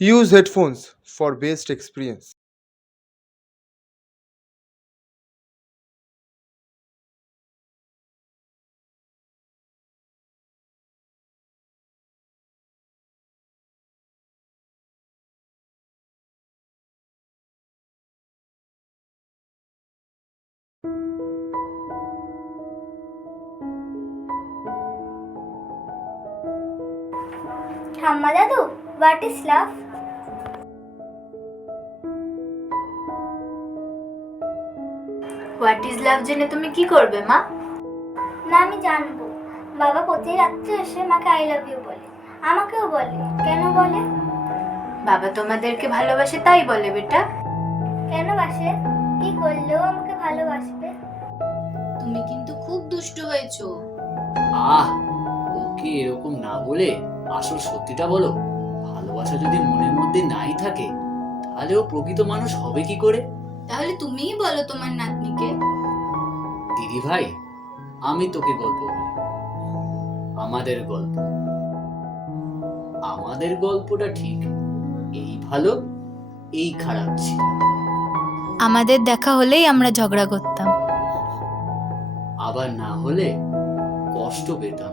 Use headphones for best experience. ঠাম্মা দাদু, what is love? What is love জেনে তুমি কি করবে মা? না, আমি জানবো। বাবা প্রতি রাত্রে এসে মাকে আই লাভ ইউ বলে, আমাকেও বলে। কেন বলে? বাবা তোমাদেরকে ভালোবাসে তাই বলে বেটা। কেন বাসে? কি করলেও আমাকে ভালোবাসবে? তুমি কিন্তু খুব দুষ্টু হয়েছো। আহ, ওকে এরকম না বলে আসল সত্যিটা বলো। ভালোবাসা যদি মনের মধ্যে নাই থাকে তাহলে ও প্রকৃত মানুষ হবে কি করে? তাহলে তুমিই বলো তোমার নাতনিকে। দিদি ভাই, আমি তোকে গল্প বলি। আমাদের গল্প। আমাদের গল্পটা ঠিক এই ভালো এই খারাপ ছিল। আমাদের দেখা হলেই আমরা ঝগড়া করতাম। আবার না হলে কষ্ট পেতাম।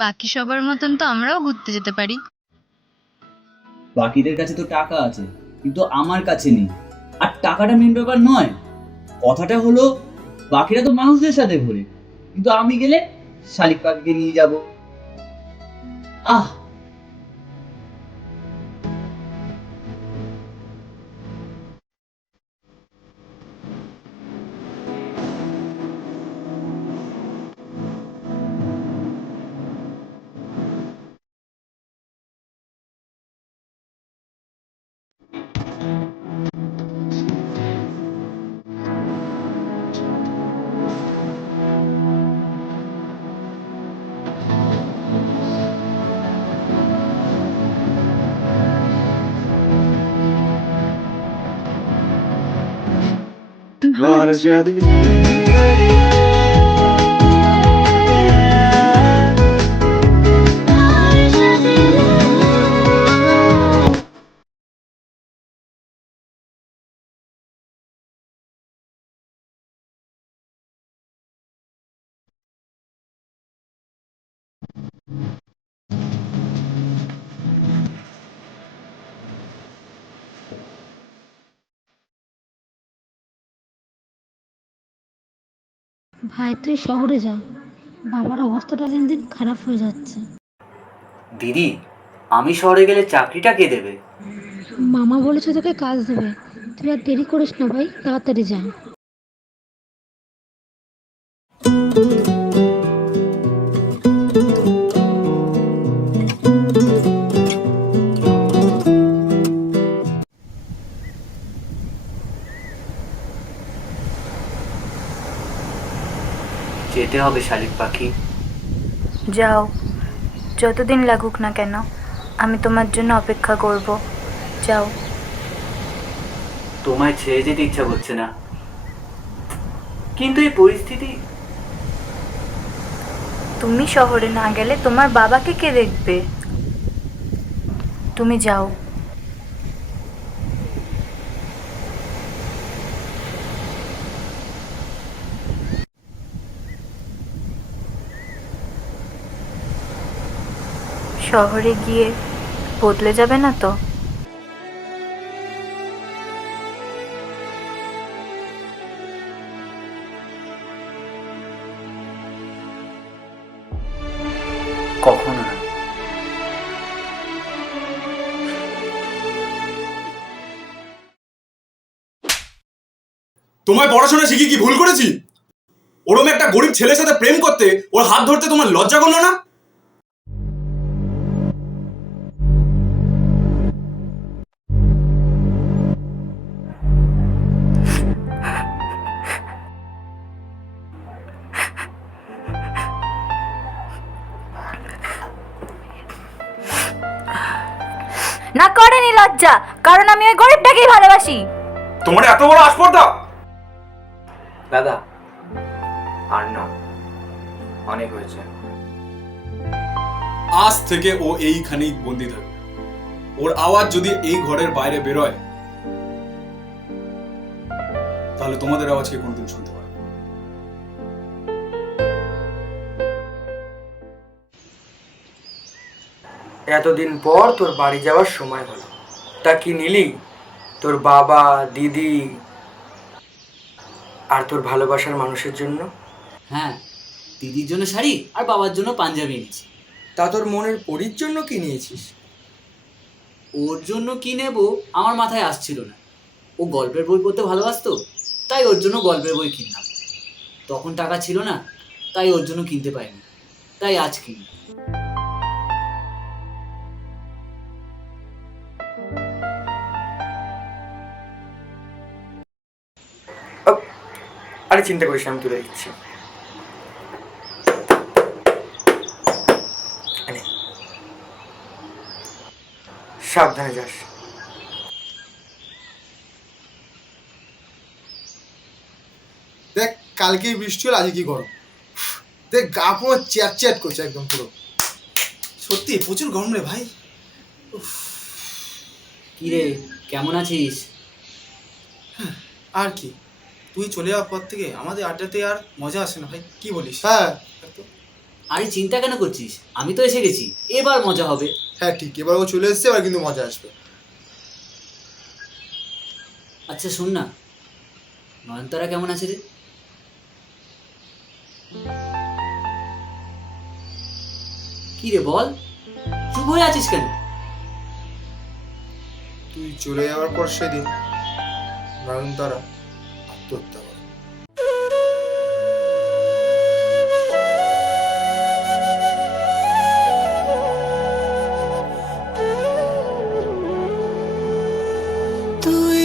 বাকি সবার মতন তো আমরাও ঘুরতে যেতে পারি। বাকিদের কাছে তো টাকা আছে কিন্তু আমার কাছে নেই। আর টাকাটা মেন ব্যাপার নয়। কথাটা হলো বাকিরা তো মানুষদের সাথে ঘুরে কিন্তু আমি গেলে শালিক পাখিকে নিয়ে যাব। আহ, Glórias de Deus. ভাই তুই শহরে যা, বাবার অবস্থাটা দিন দিন খারাপ হয়ে যাচ্ছে। দিদি, আমি শহরে গেলে চাকরিটা কে দেবে? মামা বলেছে তোকে কাজ দেবে, তুই আর দেরি করিস না ভাই, তাড়াতাড়ি যা। যেতে হবে শালিক পাখি। যাও, যতদিন লাগুক না কেন আমি তোমার জন্য অপেক্ষা করব। যাও। তোমায় ছেড়ে যেতে ইচ্ছা করছে না, কিন্তু এই পরিস্থিতি। তুমি শহরে না গেলে তোমার বাবাকে কে দেখবে? তুমি যাও। শহরে গিয়ে বদলে যাবে না তো? কখনো না। তোমায় পড়াশোনা শিখে কি ভুল করেছি? ওরম একটা গরিব ছেলের সাথে প্রেম করতে ওর হাত ধরতে তোমার লজ্জা করলো না? না, করেনি লজ্জা, কারণ আমি ওই গরিবটাকেই ভালোবাসি। তোমার এত বড় আসপর্দা! দাদা, আর না, অনেক হয়েছে। আজ থেকে ও এইখানেই বন্দি থাকবে। ওর আওয়াজ যদি এই ঘরের বাইরে বেরোয়, তাহলে তোমাদের আওয়াজকে কোনোদিন শুনতে পারবে না। এতদিন পর তোর বাড়ি যাওয়ার সময় হলো, তা কি নিলি? তোর বাবা, দিদি আর তোর ভালোবাসার মানুষের জন্য? হ্যাঁ, দিদির জন্য শাড়ি আর বাবার জন্য পাঞ্জাবি এনেছি। তা তোর মনের পরীর জন্য কি নিয়েছিস? ওর জন্য কি নেব আমার মাথায় আসছিল না। ও গল্পের বই পড়তে ভালোবাসতো, তাই ওর জন্য গল্পের বই কিনলাম। তখন টাকা ছিল না, তাই ওর জন্য কিনতে পারিনি, তাই আজ কিনলাম। আরে চিন্তা করিস না, আমি তুলে দিচ্ছি। সাবধানে যাস। দেখ কালকেই বৃষ্টি হলো, আজকে কি গরম। দেখ গা পুরো চ্যাট চ্যাট করছে একদম পুরো। সত্যি প্রচুর গরম রে ভাই। কি রে, কেমন আছিস? আর কি, তুই চলে যাওয়ার পর থেকে আমাদের আড্ডাতে আর মজা আসে না ভাই, কি বলিস? হ্যাঁ আরে চিন্তা কেন করছিস, আমি তো এসে গেছি, এবার মজা হবে। হ্যাঁ ঠিক, এবার ও চলে এসছে, এবার কিন্তু মজা আসবে। আচ্ছা শোন না, নয়নতারা কেমন আছে রে? কি রে বল, চুপ হয়ে আছিস কেন? তুই চলে যাওয়ার পর সেদিন নয়নতারা আত্মহত্যা করে। তুই,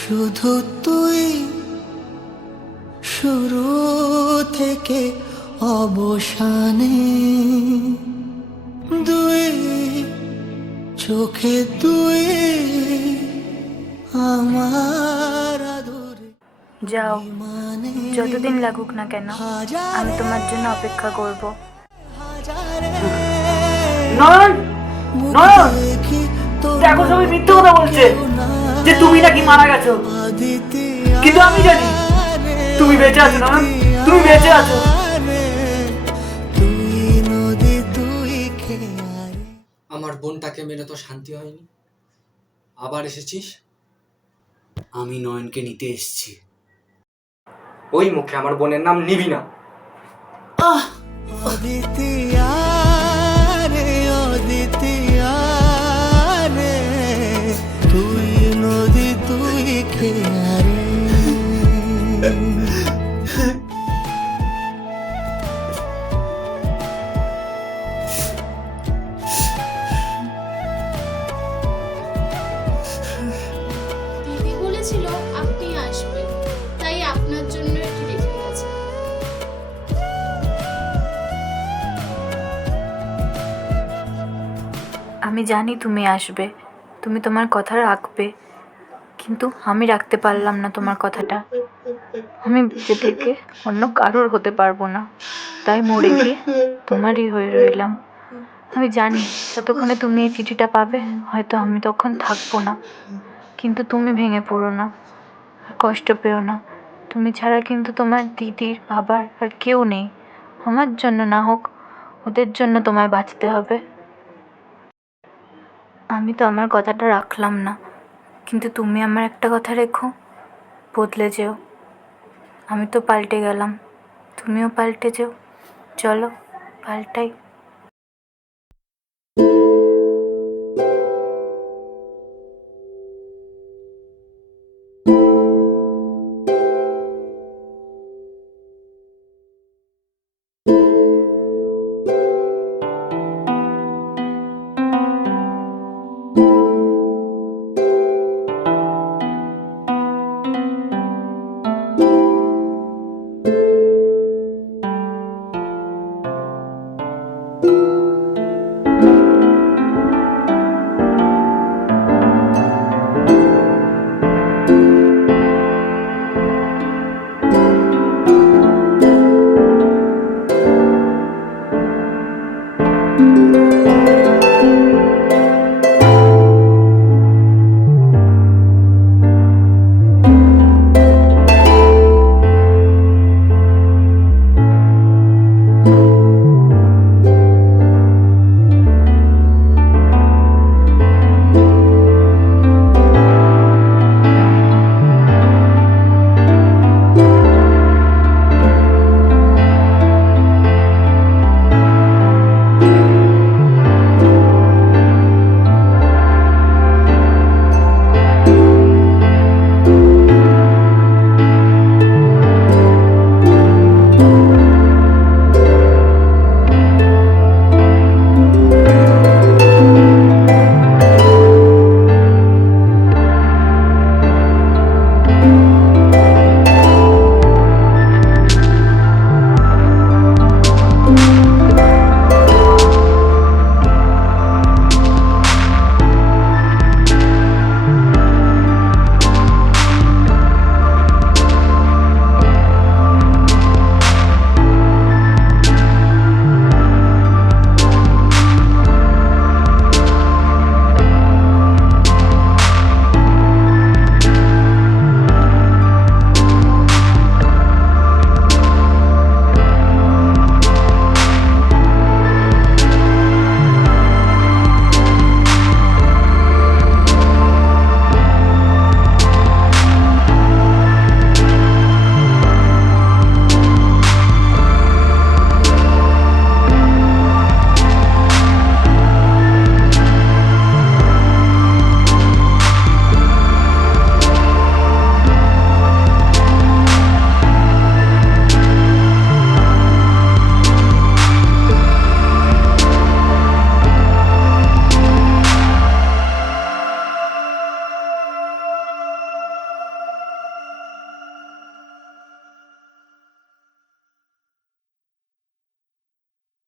শুধু তুই, শুরু থেকে অবসানে, দুই চোখে তুই আমার আদরে। যাও, যতদিন লাগুক না কেন আমি তোমার জন্য অপেক্ষা করব। নয়ন, নয়ন, দেখো সবাই মিথ্যে কথা বলছে যে তুমি নাকি মারা গেছো, কিন্তু আমি জানি তুমি বেঁচে আছো। নয়ন, তুমি বেঁচে আছো। আমার বোনটাকে মেরে তো শান্তি হয়নি, আবার এসেছিস? আমি নয়নকে নিতে এসেছি। ওই মুখে আমার বোনের নাম নিবি না। অদিতিয়া রে অদিতিয়া রে, তুই নদী তুই খেয়া রে। দিদি বলেছিল আপনি আসবেন, তাই আপনার জন্য এটি রেখে গেছে। আমি জানি তুমি আসবে, তুমি তোমার কথা রাখবে, কিন্তু আমি রাখতে পারলাম না তোমার কথাটা। আমি বেঁচে থেকে অন্য কারোর হতে পারবো না, তাই মরে গিয়ে তোমারই হয়ে রইলাম। আমি জানি যতক্ষণে তুমি এই চিঠিটা পাবে হয়তো আমি তখন থাকবো না, কিন্তু তুমি ভেঙে পড়ো না, কষ্ট পেও না। তুমি ছাড়া কিন্তু তোমার দিদির, বাবার আর কেউ নেই। আমার জন্য না হোক, ওদের জন্য তোমায় বাঁচতে হবে। আমি তো আমার কথাটা রাখলাম না, কিন্তু তুমি আমার একটা কথা রেখো, বদলে যেও। আমি তো পাল্টে গেলাম, তুমিও পাল্টে যেও। চলো পাল্টাই।